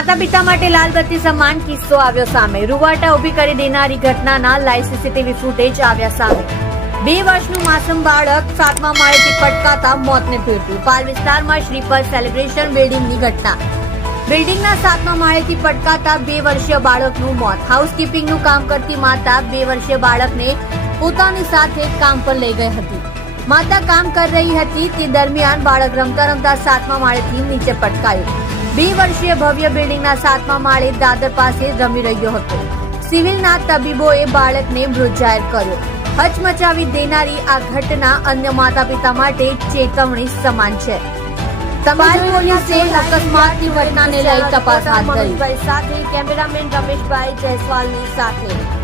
માતા પિતા માટે લાલબત્તી સમાન કિસ્સો આવ્યો સામે. રૂવાટા ઊભી કરી દેનારી ઘટનાના લાઈવ સીસીટીવી ફૂટેજ આવ્યા સામે. બે વર્ષનું માસૂમ બાળક સાતમા માળેથી પટકાતા મોતને ભેટ્યું. પાલ વિસ્તારમાં શ્રીપદ સેલિબ્રેશન બિલ્ડિંગની ઘટના. બિલ્ડિંગના સાતમા માળેથી પટકાતા બે વર્ષીય બાળકનું મોત. હાઉસકીપિંગનું કામ કરતી માતા બે વર્ષીય બાળકને પોતાની સાથે કામ પર લઈ ગઈ હતી. માતા કામ કરી રહી હતી તે દરમિયાન બાળક રમતા રમતા સાતમા માળેથી નીચે પટકાયું. બે વર્ષીય ભવ્ય બિલ્ડિંગના સાતમા માળે દાદર પાસે રમી રહ્યો હતો. સિવિલના તબીબોએ બાળકને મૃત જાહેર કર્યો. હચમચાવી દેનારી આ ઘટના અન્ય માતા પિતા માટે ચેતવણી સમાન છે. તપાસ પોલીસે અકસ્માતની ઘટનાને લઈ તપાસ હાથ ધરી. સાથે કેમેરામેન રમેશભાઈ જયસ્વાલની સાથે.